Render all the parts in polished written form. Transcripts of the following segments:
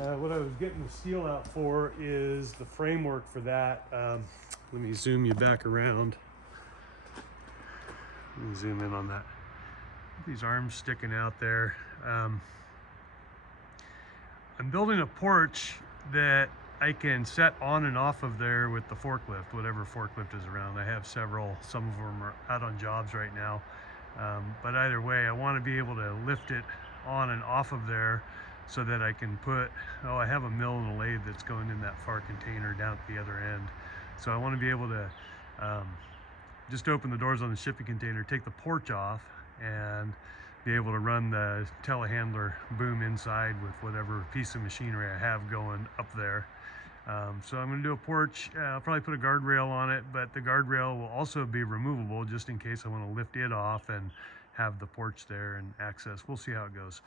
What I was getting the steel out for is the framework for that. Let me zoom you back around. Let me zoom in on that. These arms sticking out there. I'm building a porch that I can set on and off of there with the forklift, whatever forklift is around. I have several, some of them are out on jobs right now. But either way, I want to be able to lift it on and off of there so that I can put, I have a mill and a lathe that's going in that far container down at the other end. So I want to be able to just open the doors on the shipping container, take the porch off, and be able to run the telehandler boom inside with whatever piece of machinery I have going up there. So I'm going to do a porch. I'll probably put a guardrail on it, but the guardrail will also be removable just in case I want to lift it off and have the porch there and access. We'll see how it goes.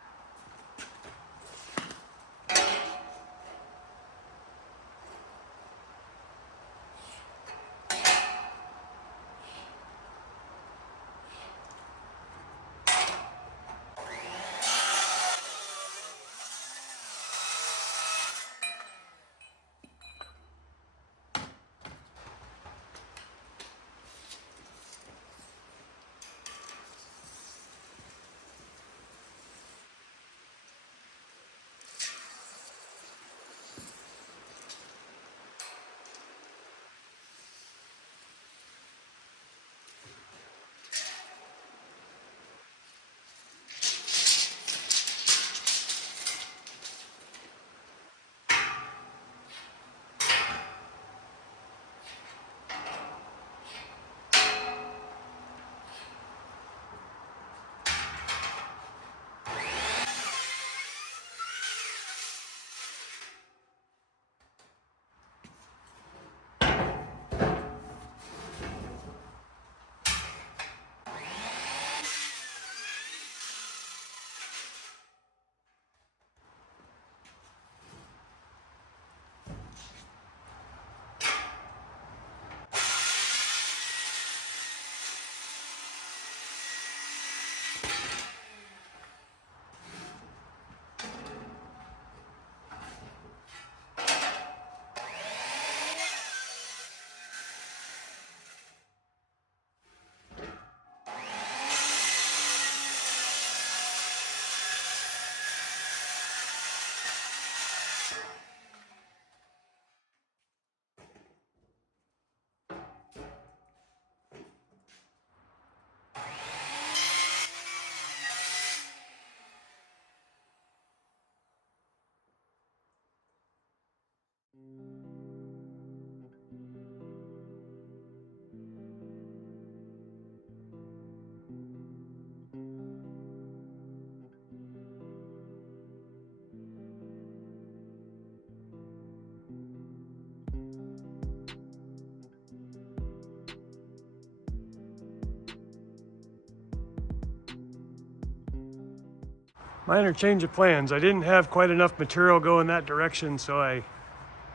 Minor change of plans. I didn't have quite enough material go in that direction, so I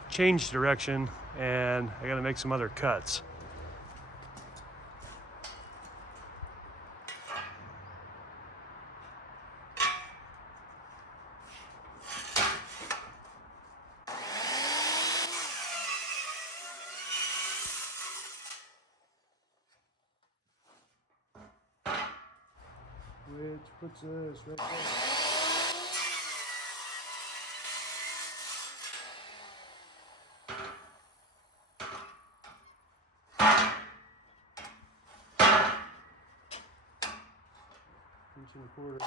changed direction and I got to make some other cuts. Which puts us right there. Quarter.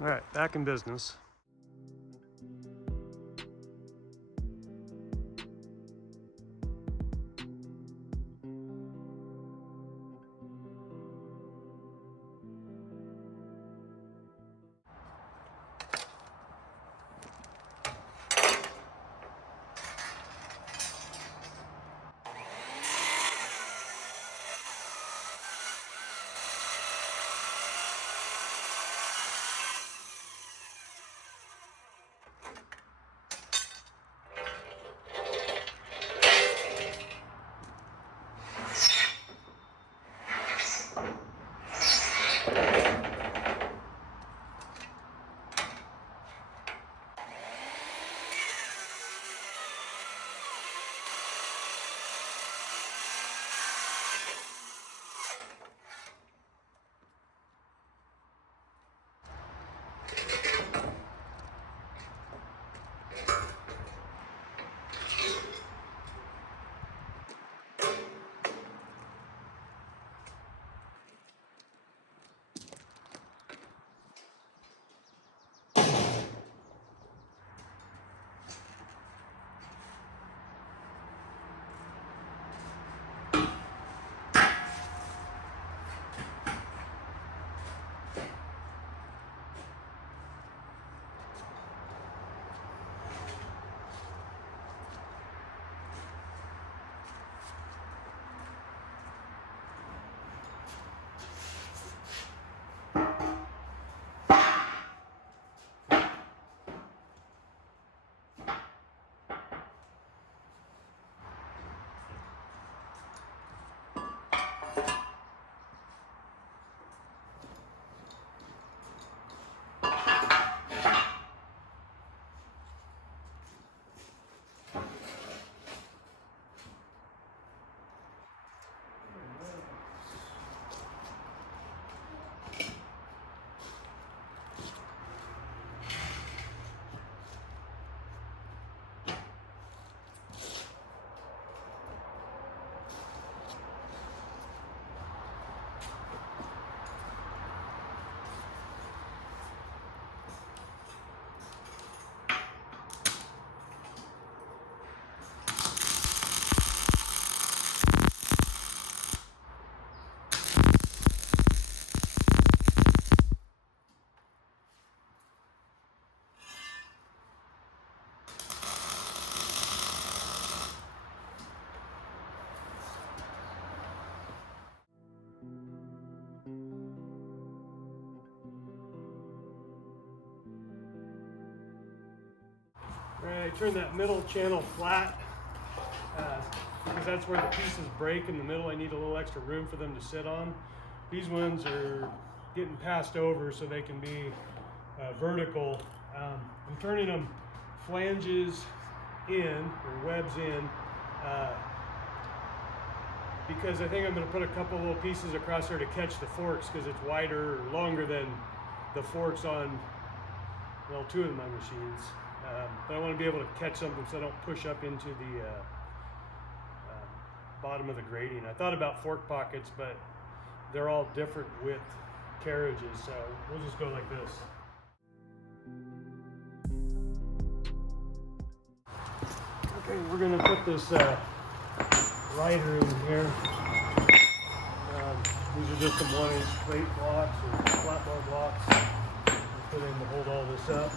All right, back in business. Right, I turn that middle channel flat because that's where the pieces break in the middle. I need a little extra room for them to sit on. These ones are getting passed over so they can be vertical. I'm turning them flanges in, or webs in, because I think I'm going to put a couple little pieces across there to catch the forks because it's wider or longer than the forks on, well, two of my machines. But I want to be able to catch something so I don't push up into the bottom of the grating. I thought about fork pockets, but they're all different width carriages, so we'll just go like this. Okay, we're going to put this lighter in here. These are just some 1-inch plate blocks or flat bar blocks. We'll put in to hold all this up.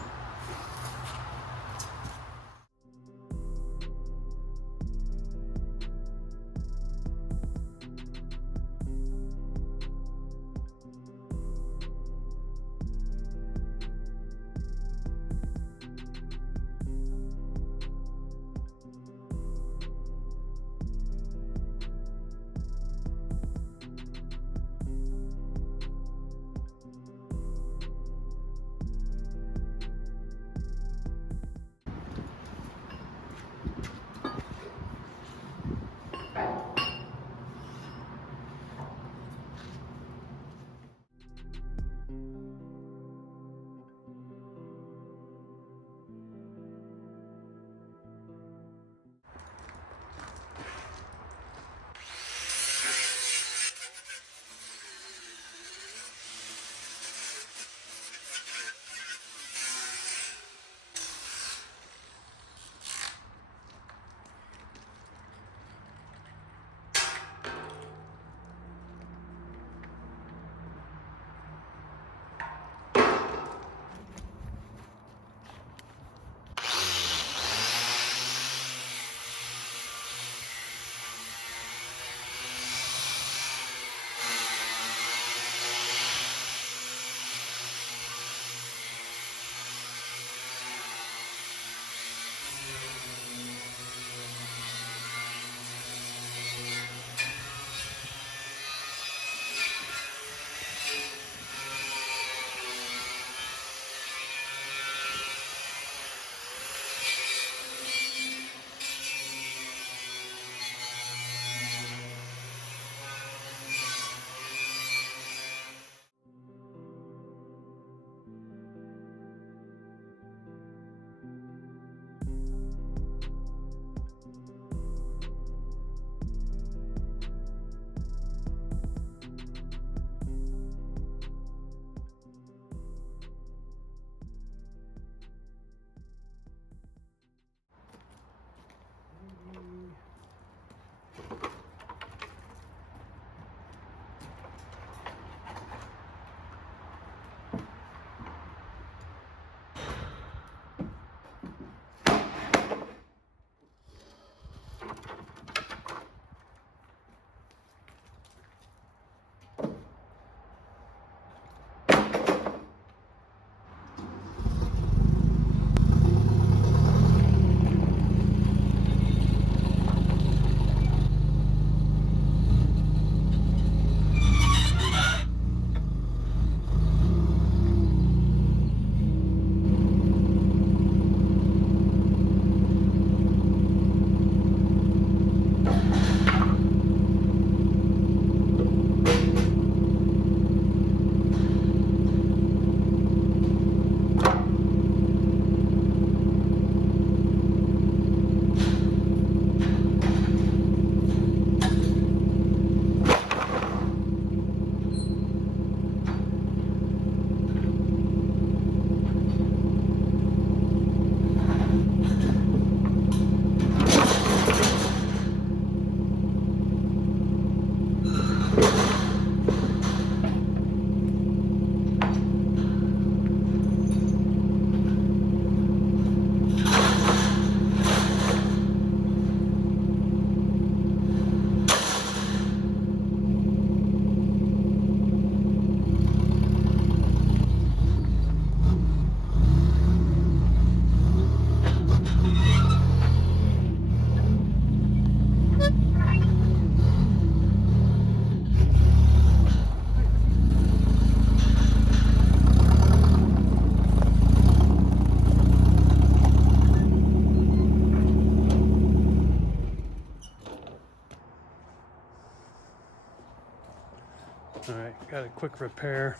All right, got a quick repair.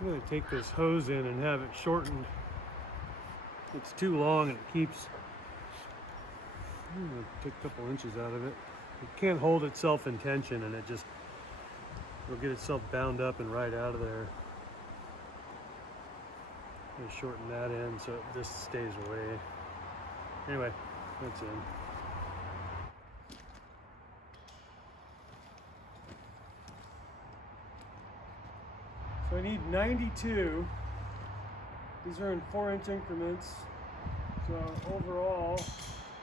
I'm going to take this hose in and have it shortened. It's too long and it keeps, I'm going to take a couple inches out of it. It can't hold itself in tension and it just will get itself bound up and right out of there. I'm going to shorten that end so this stays away. Anyway, that's in. So I need 92. These are in 4-inch increments. So overall,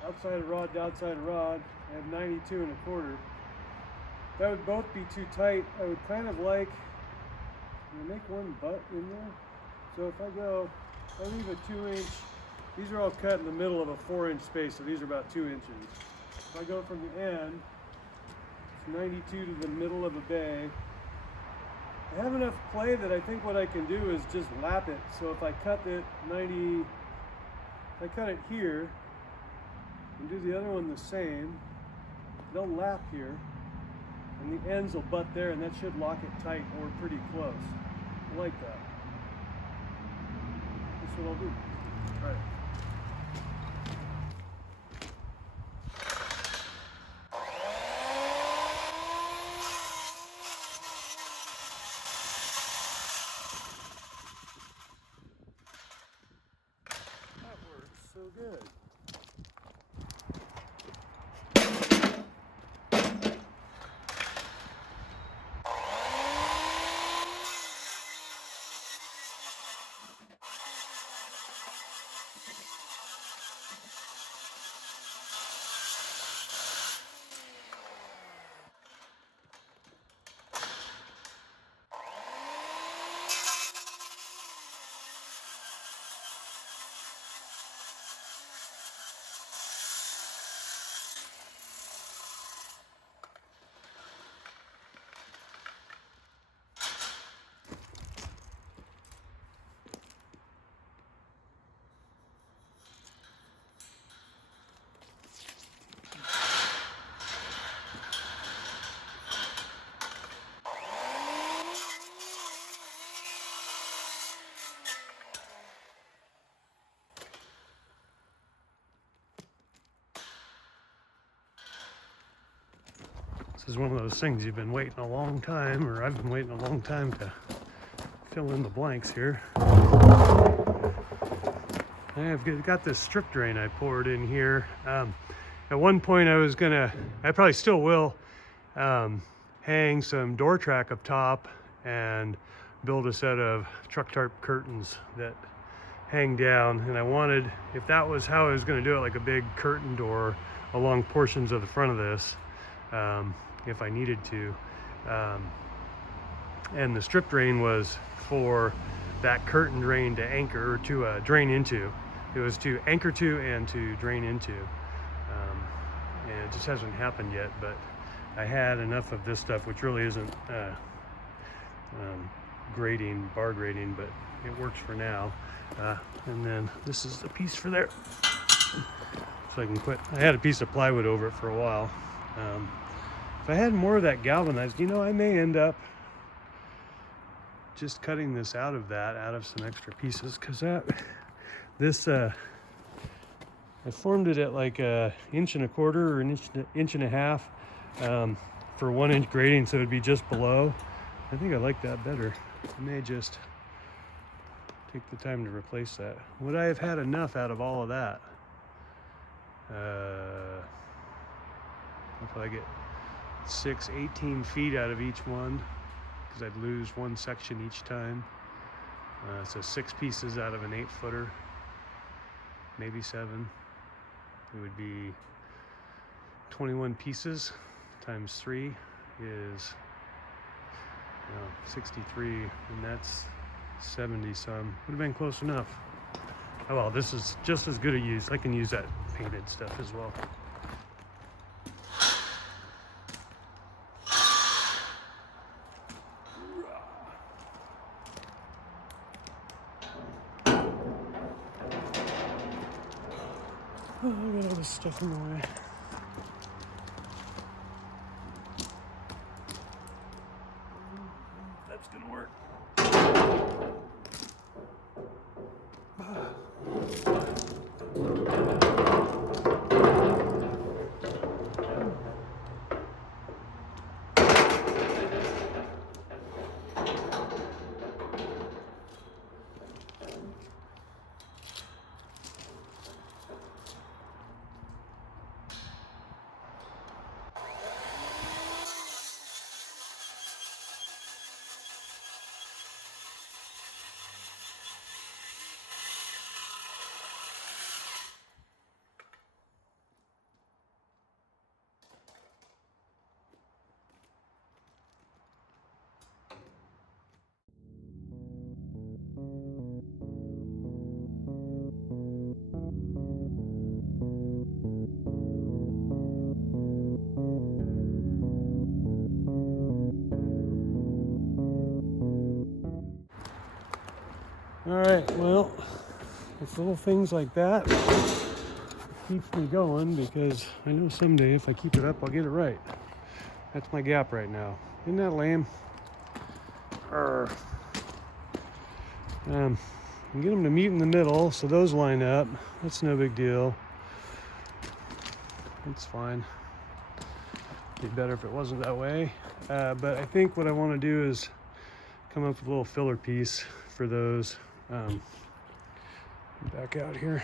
outside of rod to outside of rod, I have 92 1/4. That would both be too tight. I would kind of like, I'm gonna make one butt in there. So if I leave a 2-inch, these are all cut in the middle of a 4-inch space, so these are about 2 inches. If I go from the end, it's 92 to the middle of a bay. I have enough play that I think what I can do is just lap it. So if I cut it if I cut it here and do the other one the same, they'll lap here and the ends will butt there and that should lock it tight or pretty close. I like that. That's what I'll do. All right. So good. This is one of those things you've been waiting a long time, or I've been waiting a long time to fill in the blanks here. I've got this strip drain I poured in here. At one point I probably still will, hang some door track up top and build a set of truck tarp curtains that hang down. And I wanted, if that was how I was going to do it, like a big curtain door along portions of the front of this, if I needed to. And the strip drain was for that curtain drain to anchor, or to drain into. It was to anchor to and to drain into. And it just hasn't happened yet, but I had enough of this stuff, which really isn't bar grading, but it works for now. And then this is the piece for there. So I can quit. I had a piece of plywood over it for a while. If I had more of that galvanized, I may end up just cutting this out of some extra pieces, because I formed it at like 1.25 inches or an inch and a half for 1-inch grading, so it'd be just below. I think I like that better. I may just take the time to replace that. Would I have had enough out of all of that? If I get 18 feet out of each one, because I'd lose one section each time. So 6 pieces out of an 8-footer, maybe 7. It would be 21 pieces times 3 is 63, and that's 70 some. Would have been close enough. Oh well, this is just as good a use. I can use that painted stuff as well. Oh, I got all this stuff in the way. That's gonna work. All right, well, it's little things like that keeps me going, because I know someday if I keep it up, I'll get it right. That's my gap right now. Isn't that lame? Get them to meet in the middle, so those line up. That's no big deal. It's fine. Be better if it wasn't that way. But I think what I want to do is come up with a little filler piece for those. Back out here.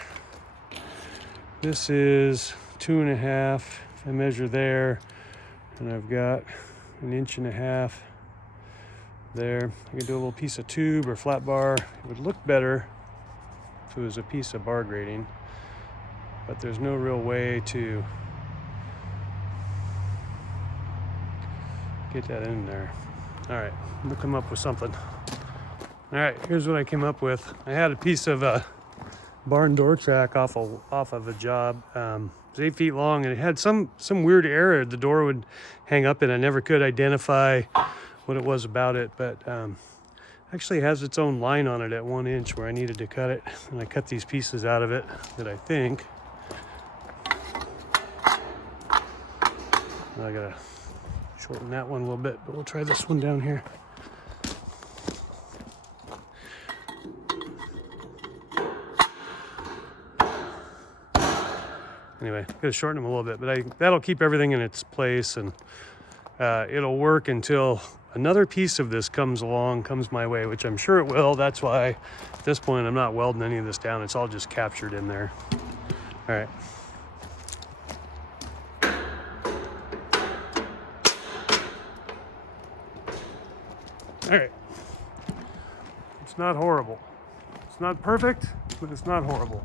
This is 2.5. If I measure there, and I've got 1.5 inches there. I could do a little piece of tube or flat bar. It would look better if it was a piece of bar grating, but there's no real way to get that in there. All right, I'm gonna come up with something. All right, here's what I came up with. I had a piece of barn door track off of a job. It was 8 feet long, and it had some weird error. The door would hang up, and I never could identify what it was about it. But actually has its own line on it at 1 inch where I needed to cut it, and I cut these pieces out of it that I think. I gotta shorten that one a little bit, but we'll try this one down here. Anyway, gotta shorten them a little bit, but that'll keep everything in its place, and it'll work until another piece of this comes my way, which I'm sure it will. That's why at this point I'm not welding any of this down. It's all just captured in there. All right. All right. It's not horrible. It's not perfect, but it's not horrible.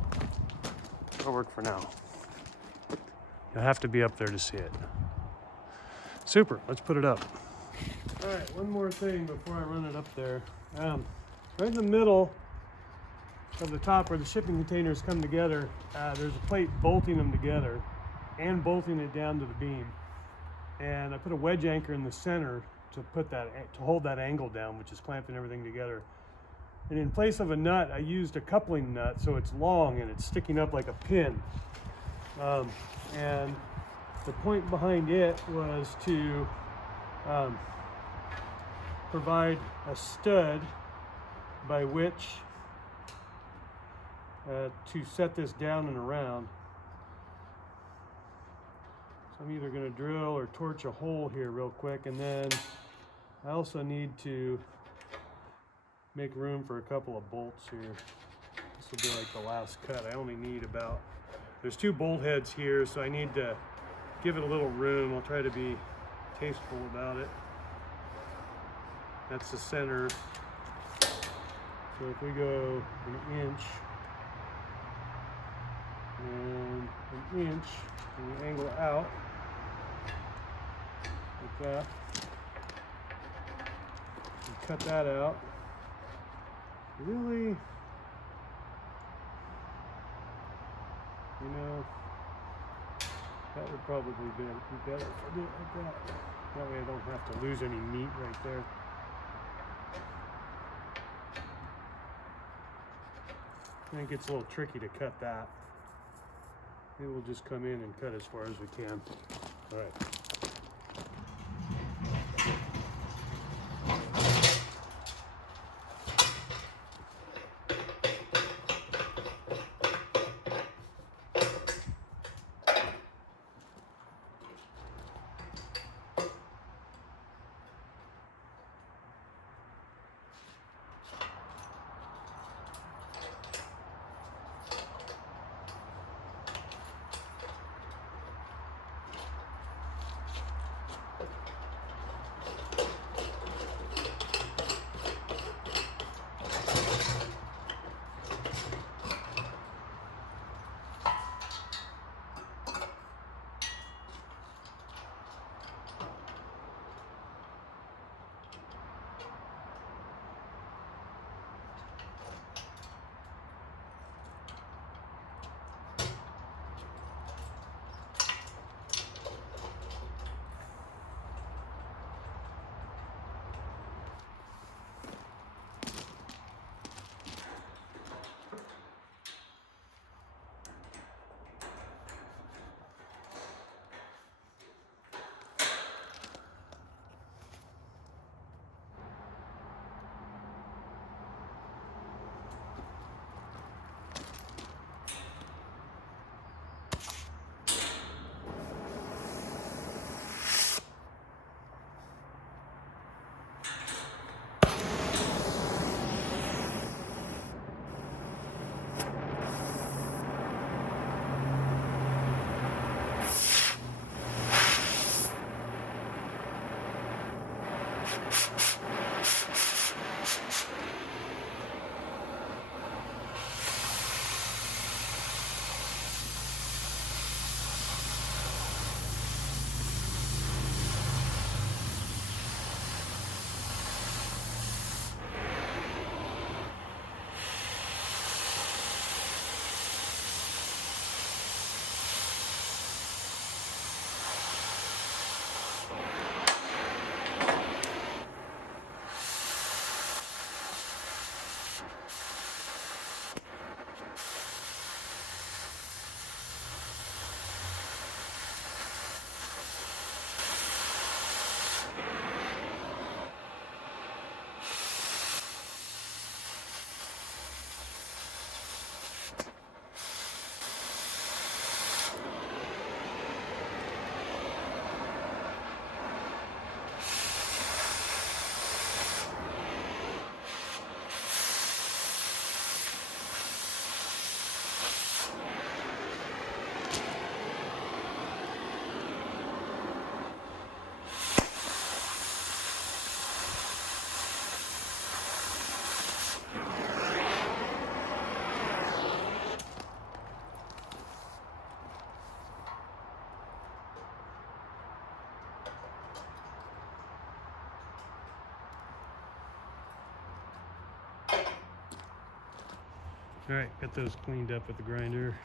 It'll work for now. You'll have to be up there to see it. Super, let's put it up. All right, one more thing before I run it up there. Right in the middle of the top where the shipping containers come together, there's a plate bolting them together and bolting it down to the beam. And I put a wedge anchor in the center to hold that angle down, which is clamping everything together. And in place of a nut, I used a coupling nut, so it's long and it's sticking up like a pin. And the point behind it was to provide a stud by which to set this down and around. So I'm either going to drill or torch a hole here real quick, and then I also need to make room for a couple of bolts here. This will be like the last cut. I only need there's 2 bolt heads here, so I need to give it a little room. I'll try to be tasteful about it. That's the center. So if we go an inch and an inch, and we angle out like that, and cut that out. Really, you know, that would probably be better if I do it like that. That way I don't have to lose any meat right there. I think it's a little tricky to cut that. Maybe we'll just come in and cut as far as we can. All right. All right, got those cleaned up with the grinder.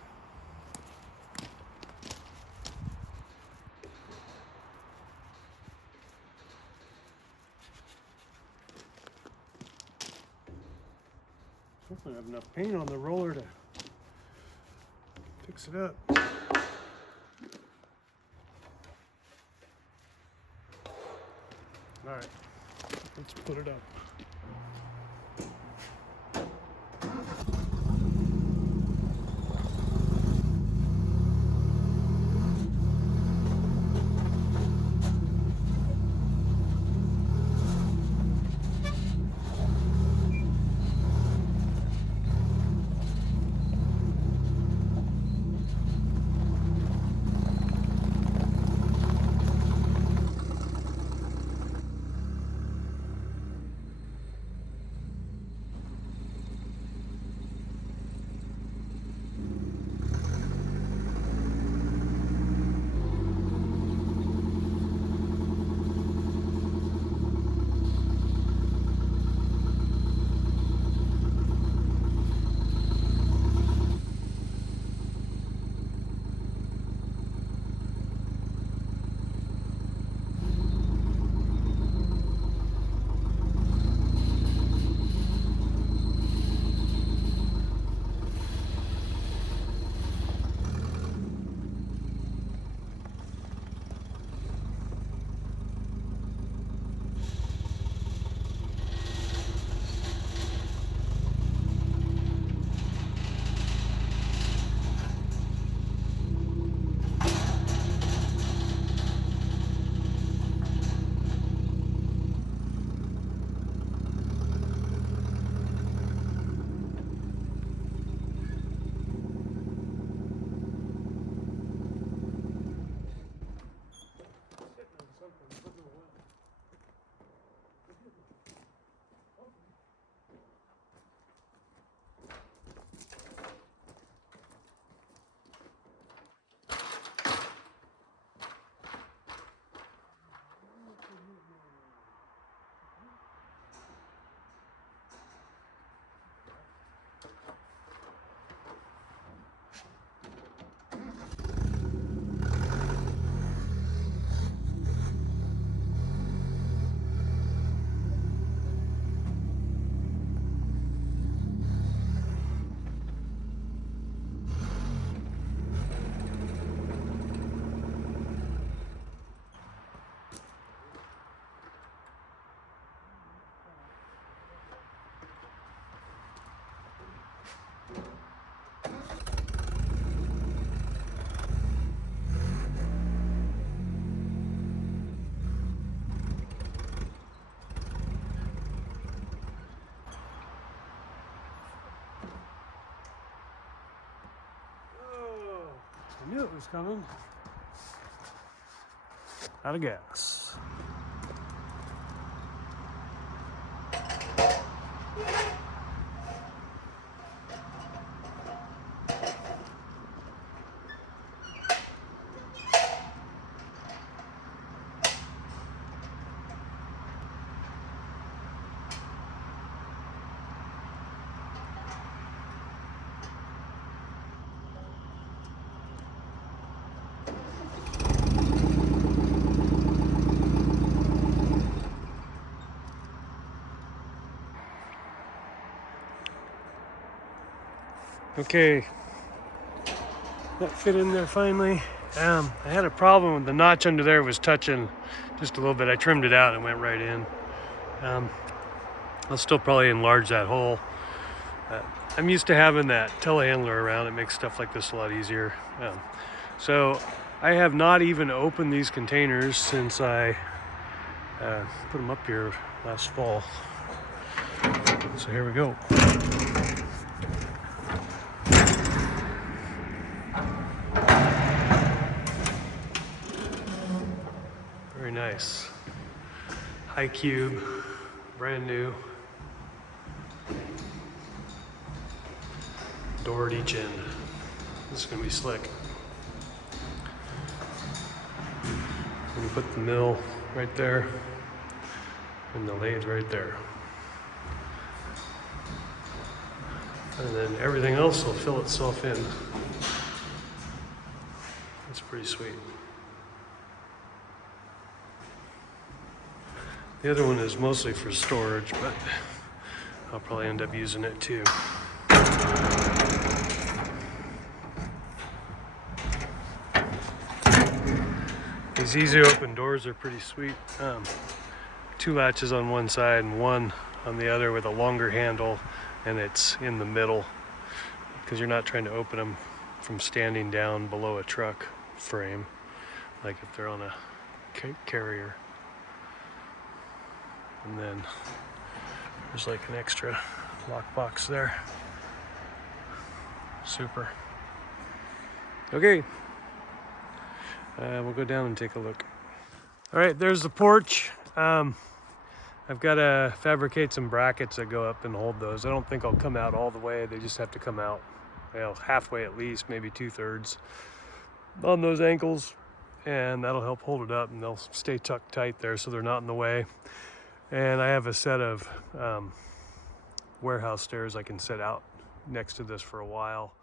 Hopefully I have enough paint on the roller to fix it up. All right, let's put it up. I knew it was coming. Out of gas. Okay, that fit in there finally. I had a problem. The notch under there was touching just a little bit. I trimmed it out and it went right in. I'll still probably enlarge that hole. I'm used to having that telehandler around. It makes stuff like this a lot easier. So I have not even opened these containers since I put them up here last fall. So here we go. Very nice. High cube, brand new. Door at each end. This is gonna be slick. I'm gonna put the mill right there and the lathe right there. And then everything else will fill itself in. That's pretty sweet. The other one is mostly for storage, but I'll probably end up using it too. These easy open doors are pretty sweet. 2 latches on one side and 1 on the other with a longer handle, and it's in the middle because you're not trying to open them from standing down below a truck frame, like if they're on a carrier. And then there's like an extra lockbox there. Super. Okay, we'll go down and take a look. All right, there's the porch. I've got to fabricate some brackets that go up and hold those. I don't think I'll come out all the way. They just have to come out, well, halfway at least, maybe 2/3 on those ankles, and that'll help hold it up, and they'll stay tucked tight there so they're not in the way. And I have a set of warehouse stairs I can set out next to this for a while.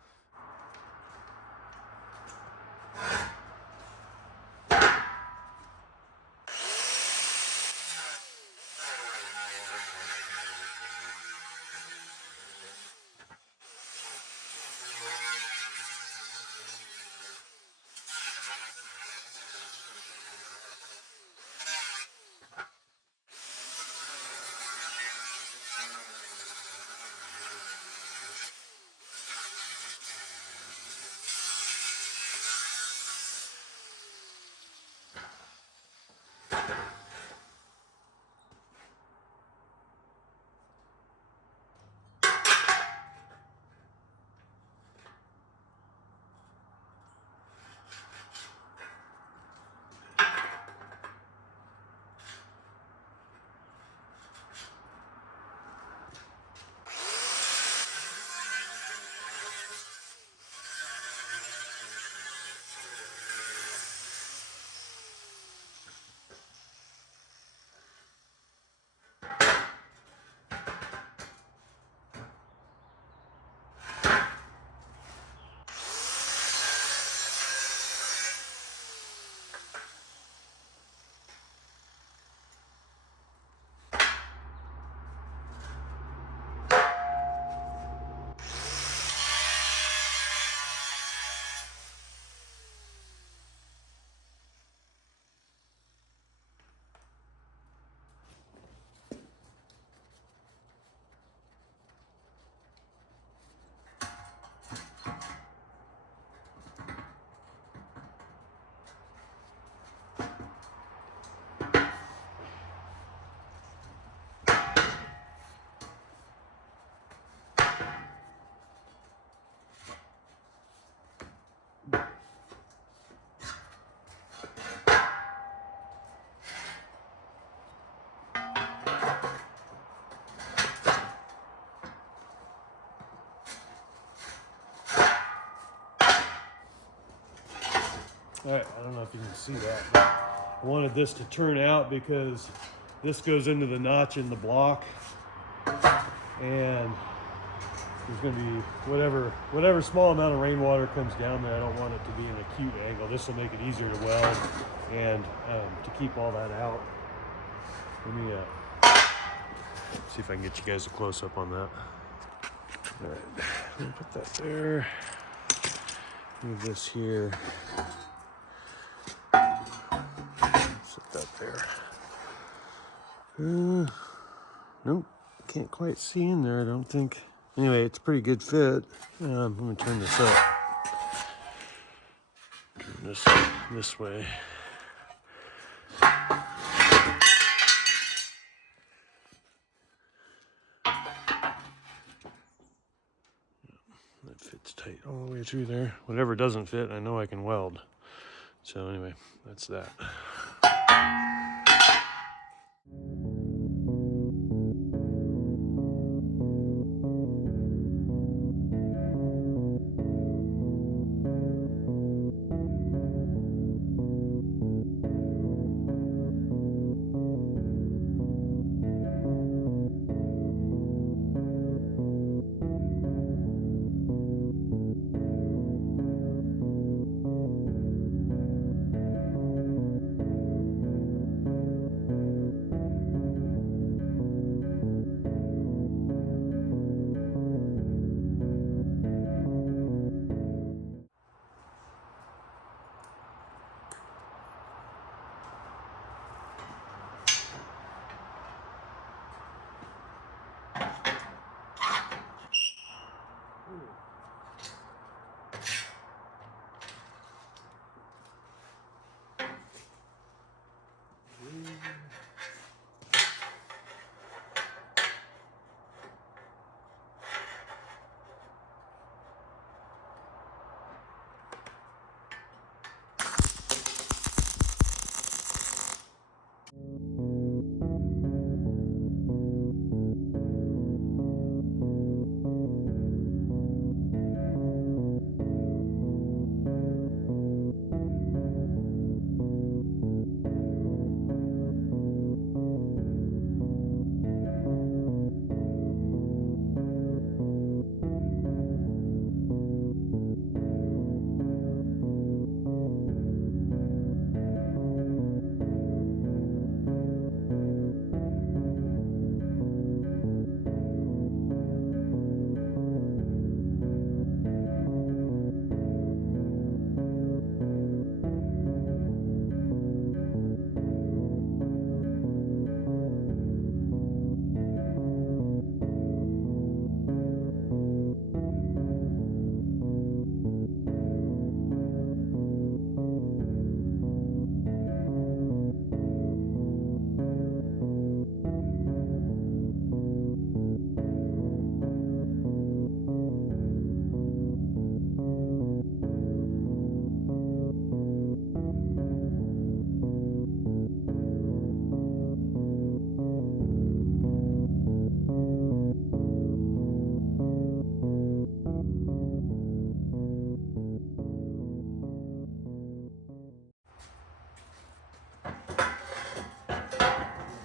All right, I don't know if you can see that, but I wanted this to turn out because this goes into the notch in the block, and there's going to be whatever small amount of rainwater comes down there. I don't want it to be an acute angle. This will make it easier to weld and to keep all that out. Let me see if I can get you guys a close-up on that. All right, let me put that there. Move this here. Set that there. Nope, can't quite see in there, I don't think. Anyway, it's a pretty good fit. Let me turn this up. Turn this way. That fits tight all the way through there. Whatever doesn't fit, I know I can weld. So anyway, that's that.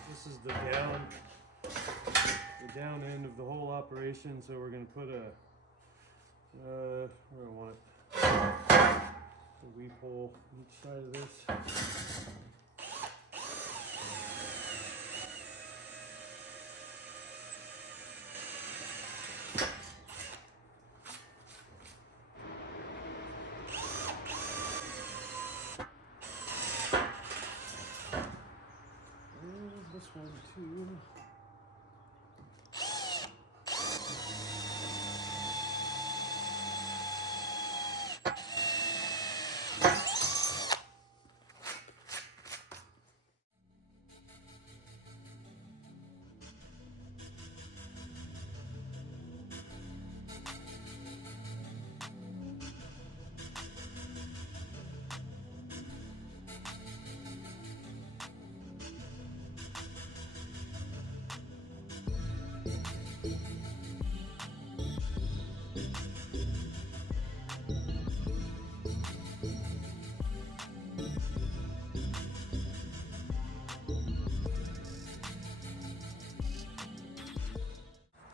This is the down end of the whole operation, so we're going to put a where do I want it? A weep hole each side of this. This one too.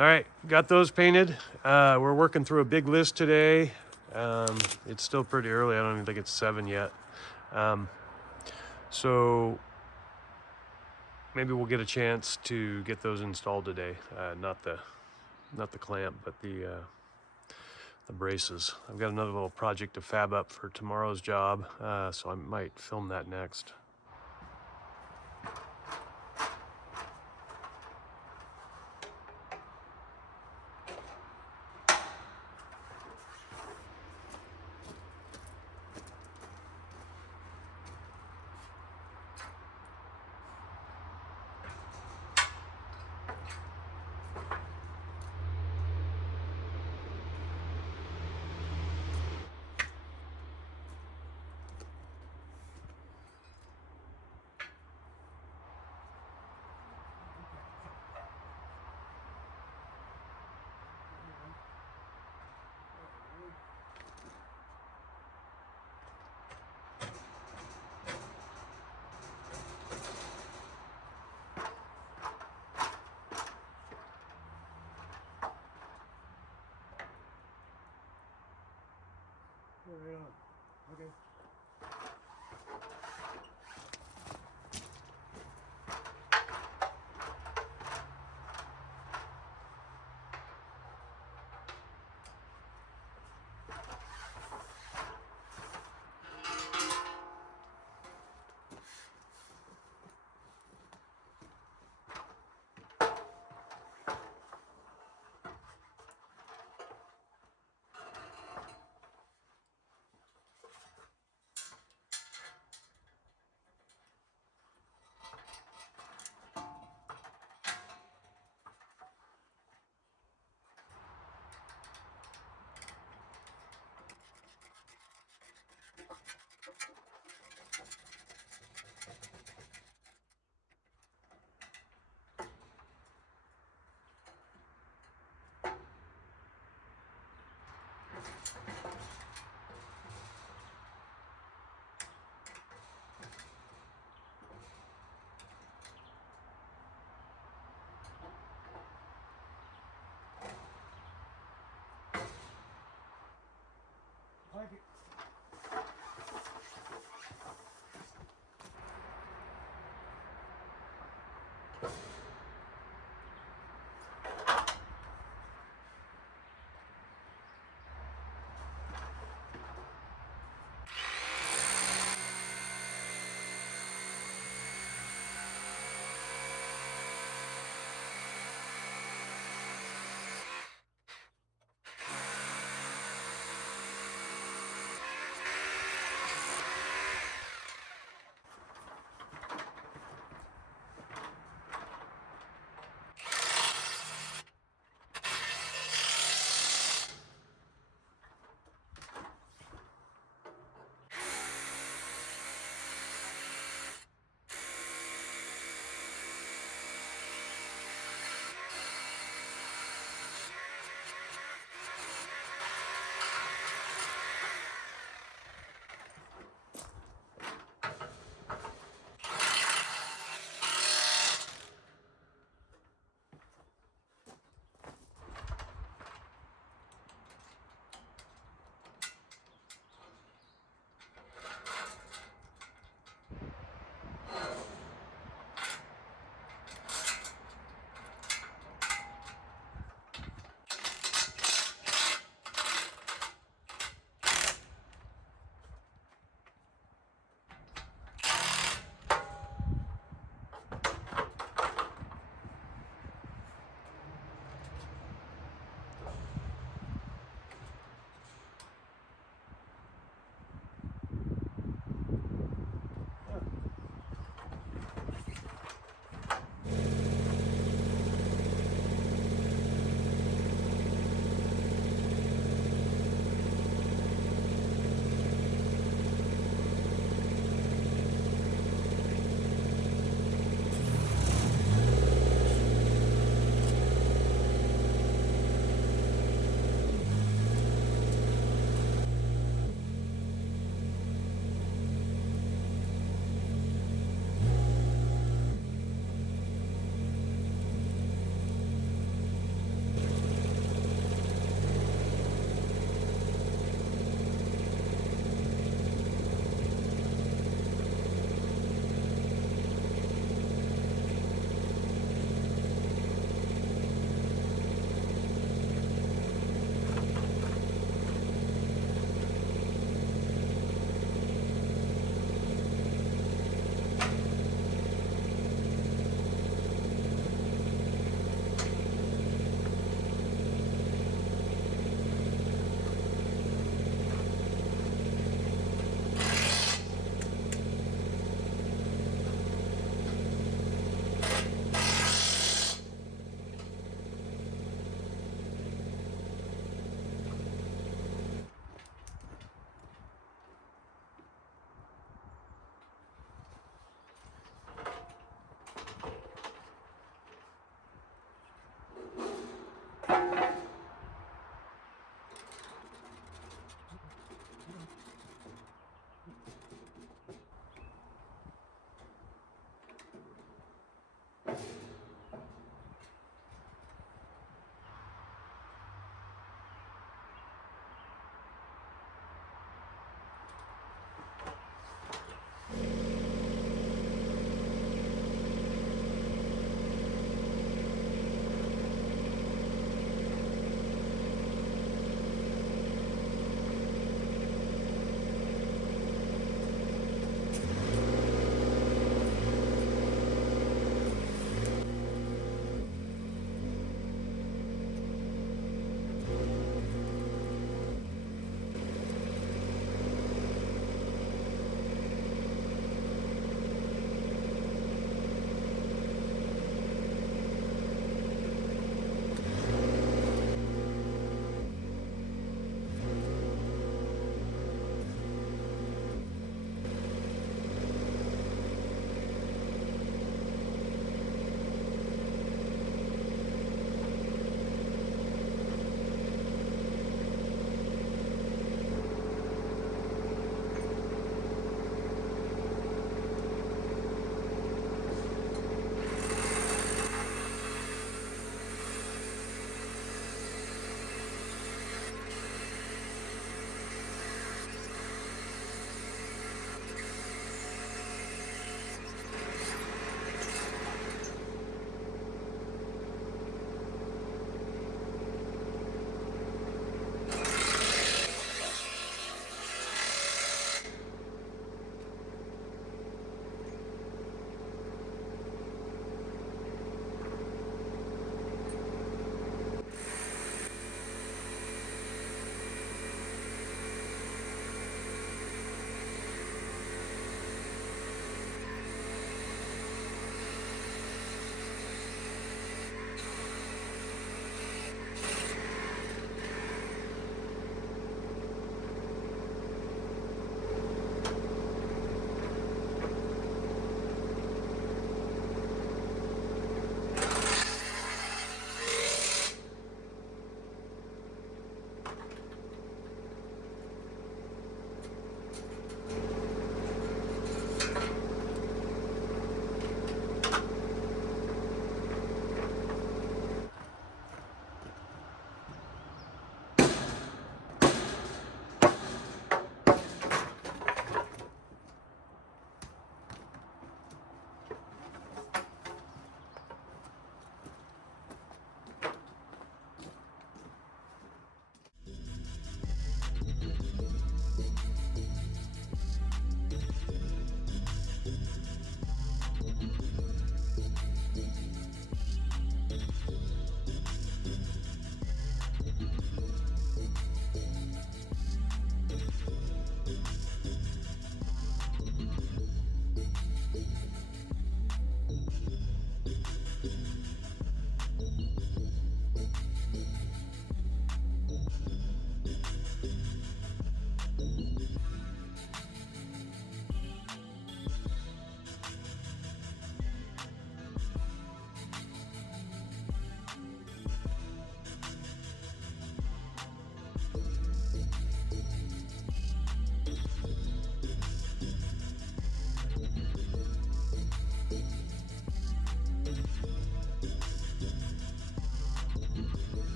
All right, got those painted. We're working through a big list today. It's still pretty early. I don't even think it's 7 yet. So maybe we'll get a chance to get those installed today. Not the clamp, but the braces. I've got another little project to fab up for tomorrow's job, so I might film that next.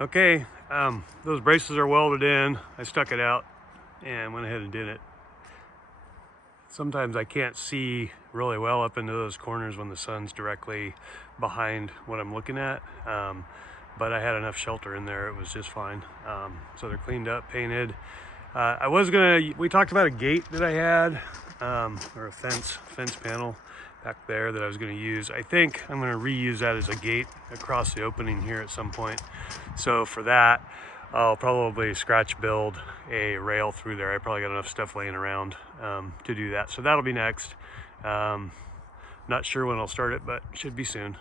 Okay, those braces are welded in. I stuck it out and went ahead and did it. Sometimes I can't see really well up into those corners when the sun's directly behind what I'm looking at, but I had enough shelter in there, it was just fine. So they're cleaned up, painted. We talked about a gate that I had, or a fence panel back there that I was going to use. I think I'm going to reuse that as a gate across the opening here at some point. So for that, I'll probably scratch build a rail through there. I probably got enough stuff laying around to do that. So that'll be next. Not sure when I'll start it, but should be soon.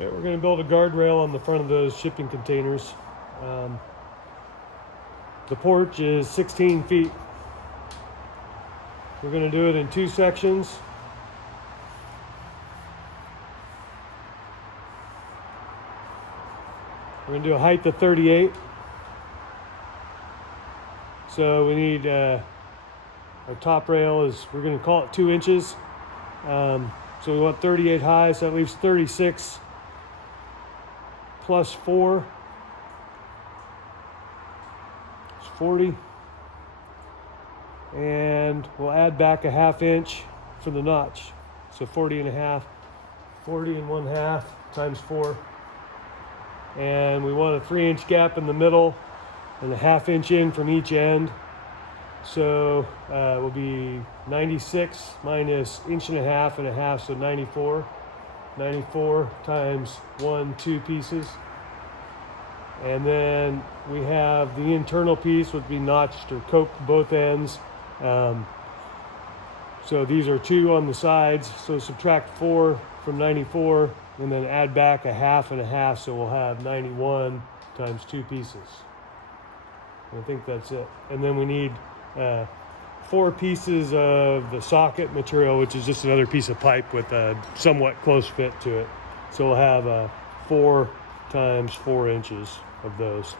Yeah, we're going to build a guardrail on the front of those shipping containers. The porch is 16 feet. We're going to do it in 2 sections. We're going to do a height of 38. So we need, our top rail is, we're going to call it 2 inches. So we want 38 high, so that leaves 36 plus 4. It's 40. And we'll add back a 1/2 inch for the notch. So 40 and a half, 40 and 1/2 times 4. And we want a 3-inch gap in the middle and a 1/2 inch in from each end. So it will be 96 minus 1.5 inches and a half, so 94. 94 times 1, 2 pieces. And then we have the internal piece would be notched or coked both ends. So these are 2 on the sides. So subtract 4 from 94 and then add back a 1/2 and a half. So we'll have 91 times 2 pieces. And I think that's it. And then we need 4 pieces of the socket material, which is just another piece of pipe with a somewhat close fit to it. So we'll have 4 times 4 inches of those.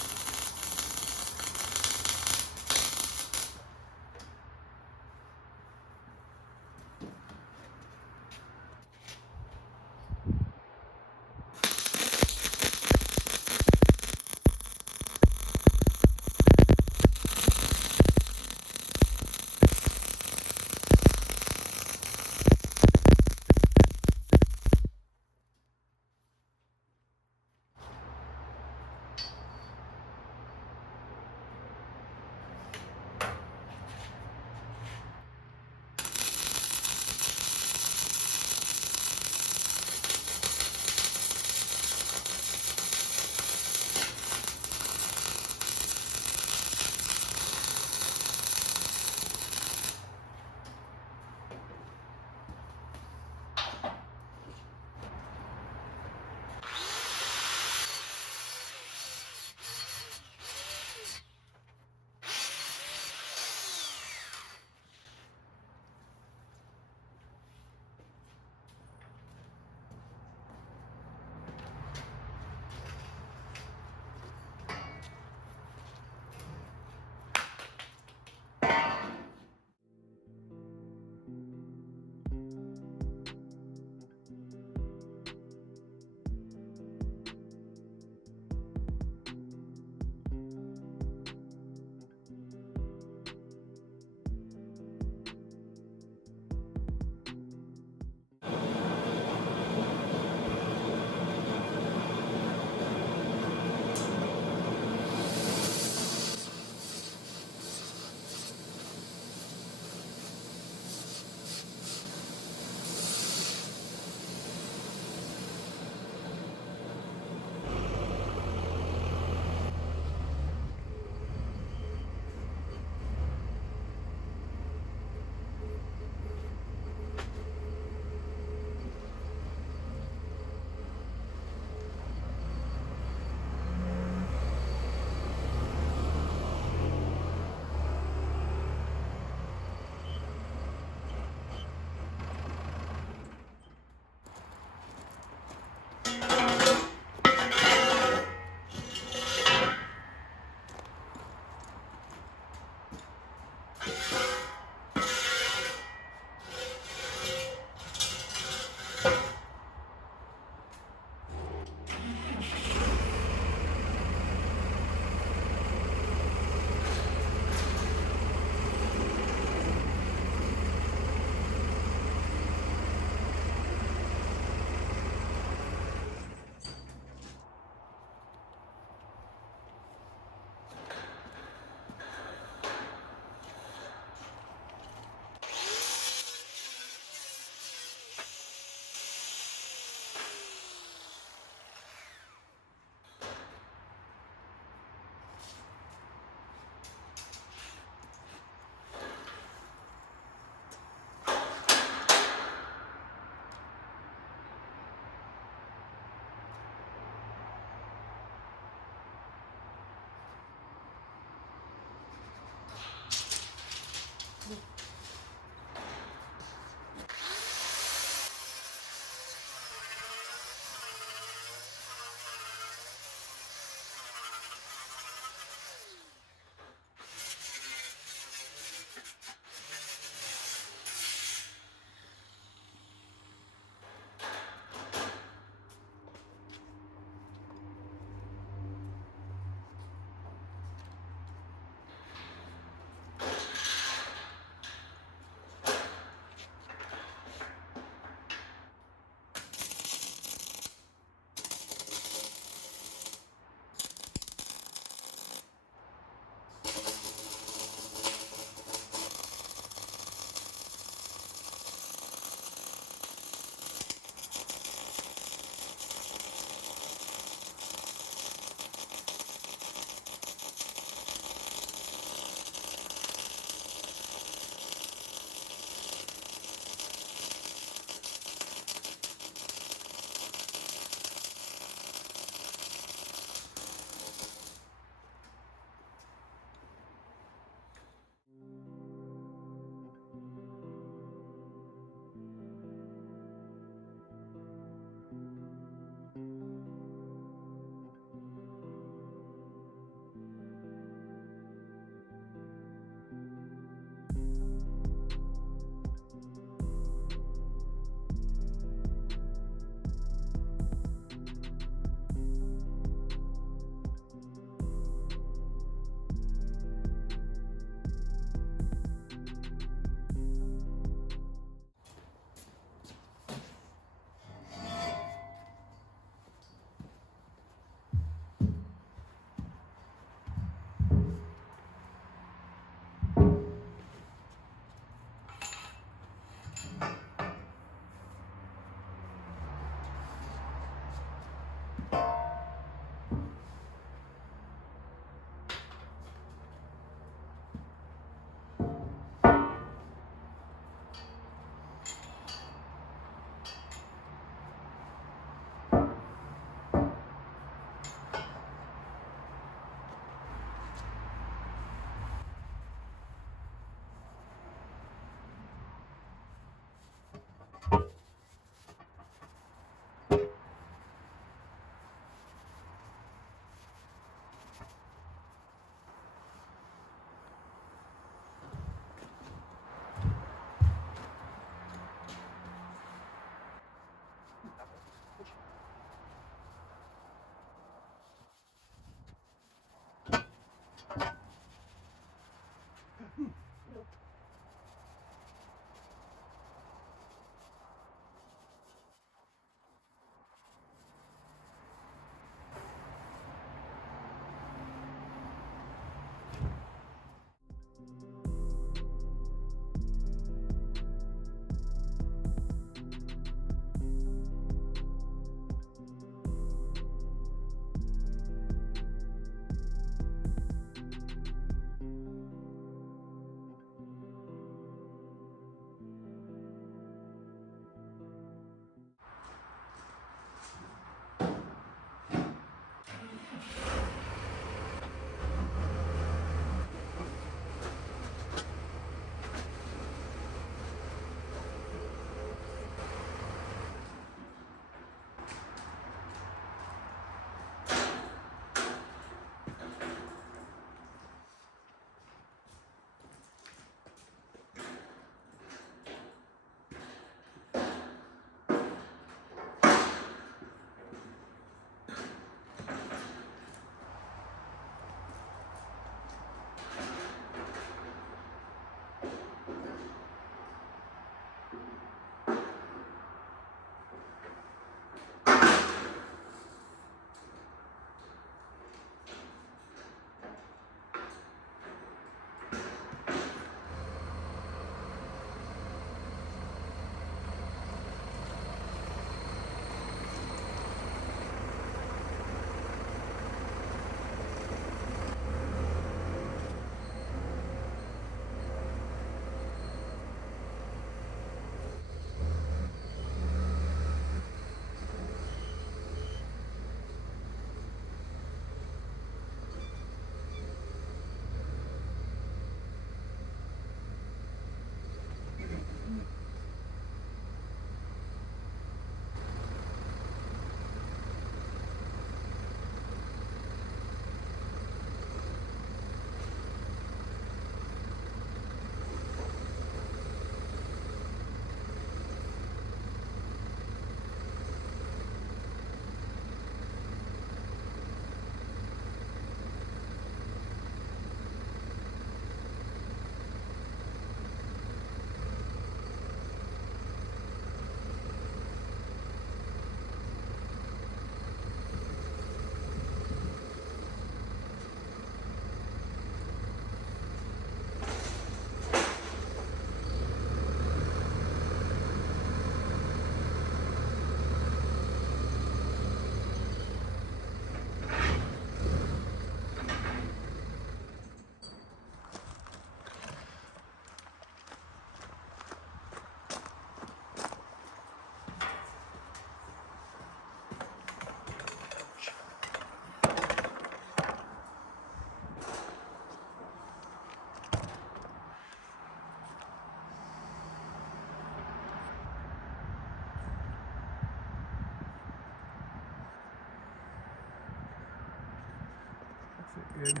Good.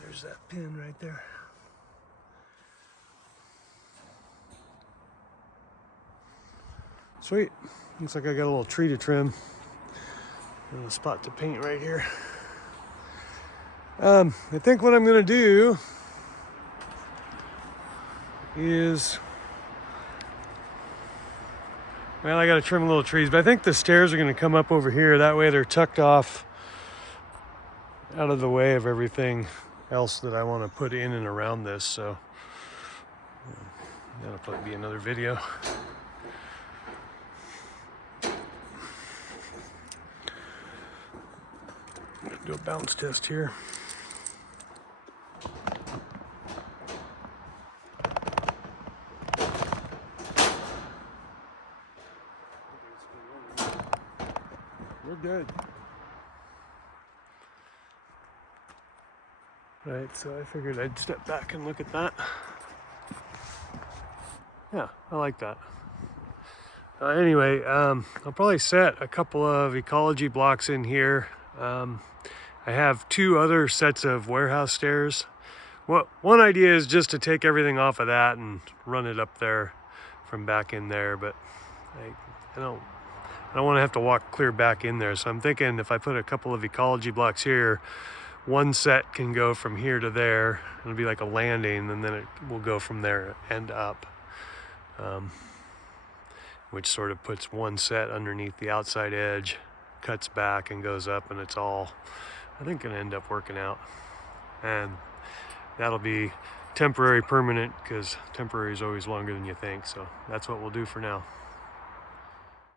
There's that pin right there. Sweet. Looks like I got a little tree to trim and a spot to paint right here. I think what I'm gonna do is, well, I gotta trim little trees, but I think the stairs are gonna come up over here. That way they're tucked off out of the way of everything else that I want to put in and around this. So that'll probably be another video. Do a bounce test here. We're good. Right, so I figured I'd step back and look at that. Yeah, I like that. Anyway, I'll probably set a couple of ecology blocks in here. I have 2 other sets of warehouse stairs. One idea is just to take everything off of that and run it up there from back in there, but I don't want to have to walk clear back in there. So I'm thinking if I put a couple of ecology blocks here, one set can go from here to there. It'll be like a landing, and then it will go from there and up, which sort of puts one set underneath the outside edge, cuts back and goes up, and it's all, I think, gonna end up working out. And that'll be temporary permanent, because temporary is always longer than you think. So that's what we'll do for now.